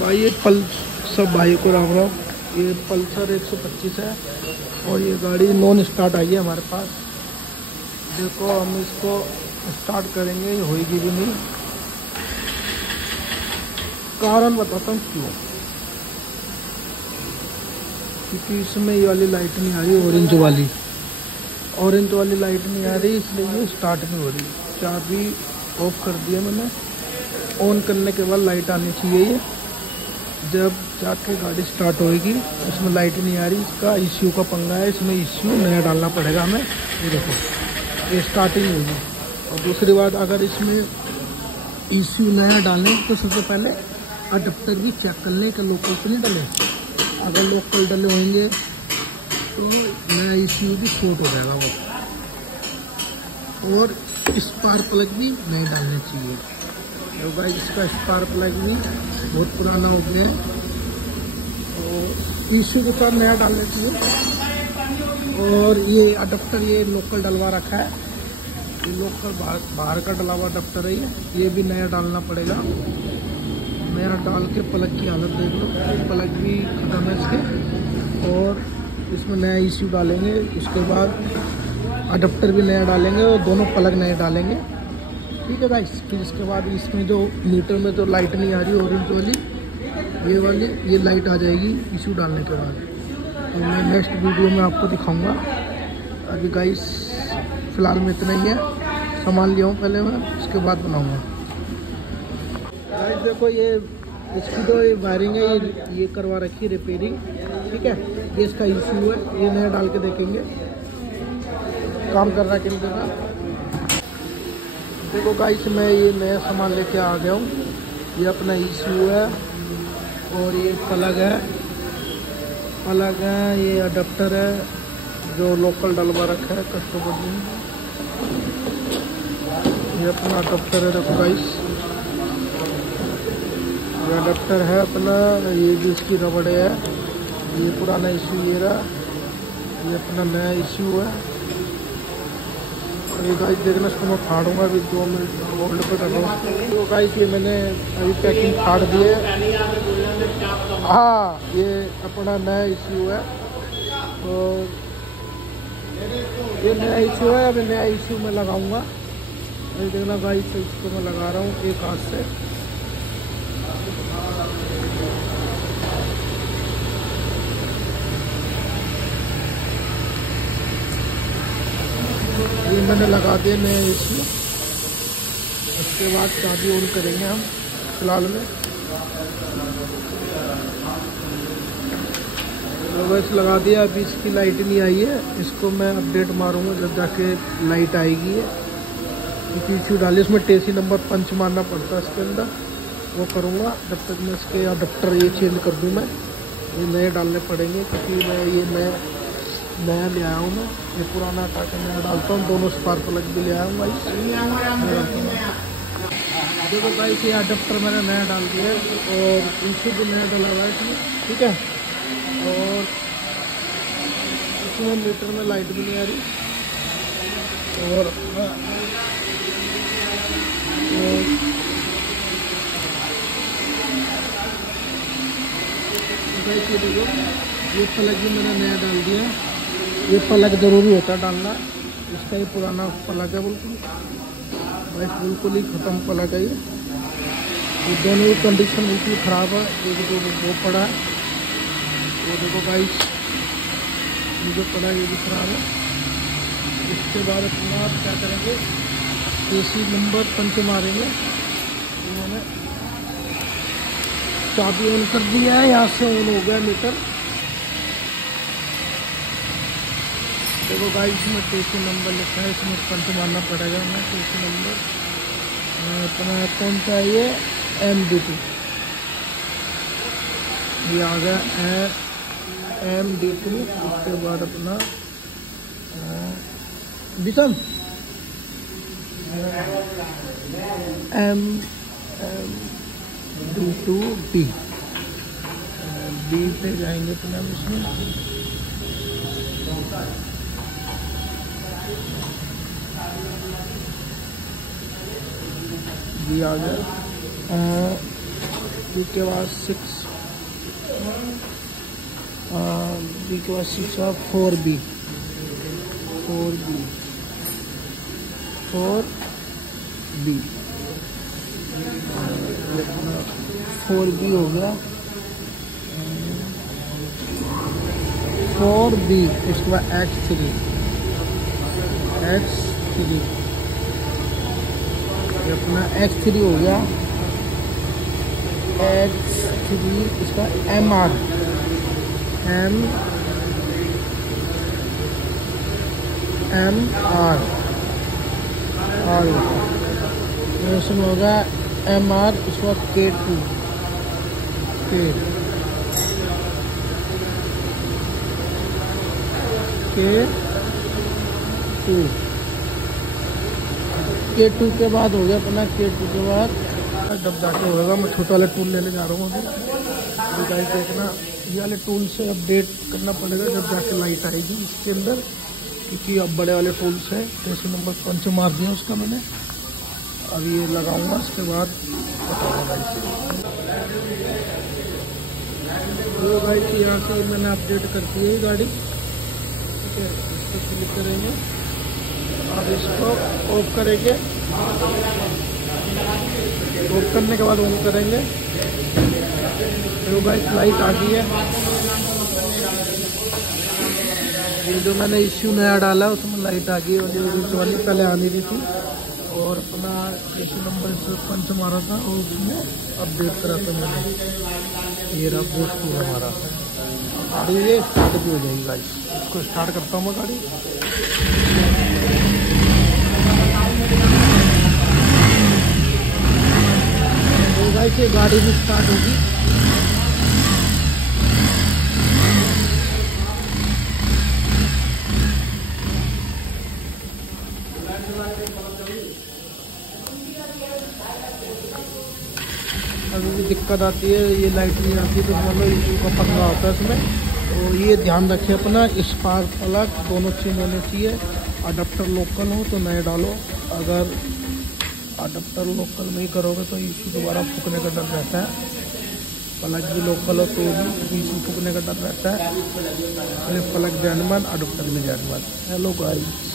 भाई ये सब भाई को राम राम। ये पल्सर 125 है और ये गाड़ी नॉन स्टार्ट आई है हमारे पास। देखो हम इसको स्टार्ट करेंगे, ये होएगी भी नहीं। कारण बताता हूँ क्यों। क्योंकि इसमें ये वाली लाइट नहीं आ रही, ऑरेंज वाली लाइट नहीं आ रही, इसलिए ये स्टार्ट नहीं हो रही। चाबी ऑफ कर दिया मैंने, ऑन करने के बाद लाइट आनी चाहिए। ये जब जाके गाड़ी स्टार्ट होएगी, इसमें लाइट नहीं आ रही। इसका ईसीयू का पंगा है, इसमें ईसीयू नया डालना पड़ेगा हमें। ये देखो ये स्टार्टिंग होगी। और दूसरी बात, अगर इसमें ईसीयू नया डालें तो सबसे पहले अडेप्टर भी चेक कर लें कि लोकल तो नहीं डले। अगर लोकल डले होंगे तो नया ईसीयू भी शॉर्ट हो जाएगा वो। और स्पार्क प्लग भी नहीं डालने चाहिए। तो भाई इसका स्पार्क प्लग भी बहुत पुराना हो गया है और ईसीयू के साथ नया डालना चाहिए। और ये अडेप्टर ये लोकल डलवा रखा है, ये लोकल बाहर का डला हुआ अडेप्टर है। ये भी नया डालना पड़ेगा। मेरा डाल के प्लग की हालत देख लो, प्लग भी खत्म है इसके। और इसमें नया ईसीयू डालेंगे, उसके बाद अडेप्टर भी नया डालेंगे और दोनों प्लग नए डालेंगे। ठीक है गाइस। फिर इसके बाद इसमें जो मीटर में जो लाइट नहीं आ रही ऑरेंज वाली, ये लाइट आ जाएगी ईसीयू डालने के बाद। तो मैं नेक्स्ट वीडियो में आपको दिखाऊंगा। अभी गाइस फ़िलहाल में इतना ही है। सामान लिया हूँ पहले मैं, उसके बाद बनाऊँगा। गाइस देखो ये इसकी जो ये वायरिंग है ये करवा रखी है रिपेयरिंग। ठीक है, ये इसका ईसीयू है, ये नया डाल के देखेंगे काम कर रहा है कि नहीं कर रहा। देखो गाइस मैं ये नया सामान लेके आ गया हूँ। ये अपना ईसीयू है और ये प्लग है, ये अडेप्टर है जो लोकल डलवा रखा है कस्टमर ने। ये अपना अडेप्टर है। देखो गाइस ये अडेप्टर है अपना, ये भी इसकी रबड़ है। ये पुराना ईसीयू ये रहा, ये अपना नया ईसीयू है। और ये गाइस देखना, इसको मैं फाड़ूंगा अभी 2 मिनट होल्ड पर कर रहा हूँ। तो गाइस ये मैंने अभी पैकिंग फाड़ दी है। हाँ ये अपना नया ईसीयू है और ये नया ईसीयू है। अभी नया ईसीयू मैं लगाऊंगा। अभी देखना गाइस इसको मैं लगा रहा हूँ एक हाथ से। ये मैंने लगा दिया नया ईसीयू। उसके बाद चाबी ऑन करेंगे हम फिलहाल में। तो बस लगा दिया। अभी इसकी लाइट नहीं आई है, इसको मैं अपडेट मारूंगा जब जाके लाइट आएगी। ईसीयू डाले, इसमें टेसी नंबर पंच मारना पड़ता है इसके अंदर, वो करूँगा। जब तक मैं इसके अडेप्टर ये चेंज कर दूँ, मैं ये नए डालने पड़ेंगे क्योंकि मैं ये नया ले आया हूँ। मैं ये पुराना हटा के नया डालता हूँ। दोनों स्पार्क प्लग भी ले आया हूँ गाइस। देखो गाइस ये अडेप्टर मैंने नया डाल दिया है और ईसीयू भी नया डाला हुआ है इसमें। ठीक है, और इसमें मीटर में लाइट भी नहीं आ रही। और ये देखो ये प्लग भी मैंने नया डाल दिया। ये प्लग ज़रूरी होता है डालना, इसका ही पुराना प्लग है बिल्कुल भाई, बिल्कुल ही ख़त्म प्लग है ये दोनों की कंडीशन बिल्कुल ख़राब है। एक जो वो पड़ा है वो देखो गाइस, ये जो पड़ा है ये भी ख़राब है। इसके बाद अपना आप क्या करेंगे, टेसी नंबर पंच मारेंगे। मैंने चाबी ऑन कर दिया है, यहाँ से ऑन हो गया मीटर। देखो गाइस इसमें टेसी नंबर लिखा है, इसमें पंच मारना पड़ेगा। मैं टेसी नंबर अपना कौन सा है, ये MD2 ये आ गया MD2। उसके बाद अपना बिसम MD2D पे जाएंगे अपना इसमें। ये आ गया बी के बाद 6 बी के बाद 6 और 4B 4B हो गया 4B। उसके बाद X3 ये अपना X3 हो गया X3। इसका MR होगा MR। उसके बाद K2 K2 के बाद हो गया अपना K2 के बाद जब जाके होगा मैं छोटा वाला टूल लेने जा रहा हूँ अभी गाइस देखना ये वाले टूल से अपडेट करना पड़ेगा जब जाके लाइट आएगी इसके अंदर, क्योंकि अब बड़े वाले टूल्स है। जैसे नंबर पंच मार दिया उसका मैंने, अब ये लगाऊंगा उसके बाद बताऊंगा गाइस। यहाँ से मैंने अपडेट कर दी है गाड़ी, ठीक है। इसको क्लिक करेंगे, अब इसको ऑफ करेंगे, ऑफ करने के बाद ऑन करेंगे तो गाइस लाइट आ गई है। ये जो मैंने इश्यू नया डाला उसमें लाइट आ गई और वाली पहले आ नहीं रही थी। और अपना इश्यू नंबर से पंच मारा था और उसमें अपडेट करा था मैंने। ये रहा बूस्ट टूल हमारा, गाड़ी ये स्टार्ट भी हो जाएगी गाइस। इसको स्टार्ट करता हूँ मैं गाड़ी। तो गाइस ये गाड़ी भी स्टार्ट होगी। अभी भी दिक्कत आती है, ये लाइट नहीं आती तो मतलब इशू का पंगा होता है इसमें। तो ये ध्यान रखिए अपना, स्पार्क प्लग दोनों चेंज होने चाहिए। अडप्टर लोकल हो तो नए डालो, अगर अडप्टर लोकल नहीं करोगे तो इशू दोबारा फूकने का डर रहता है। प्लग भी लोकल हो तो भी इशू फूकने का डर रहता है। प्लग जानवर अडप्टर में जानवर। Hello guys.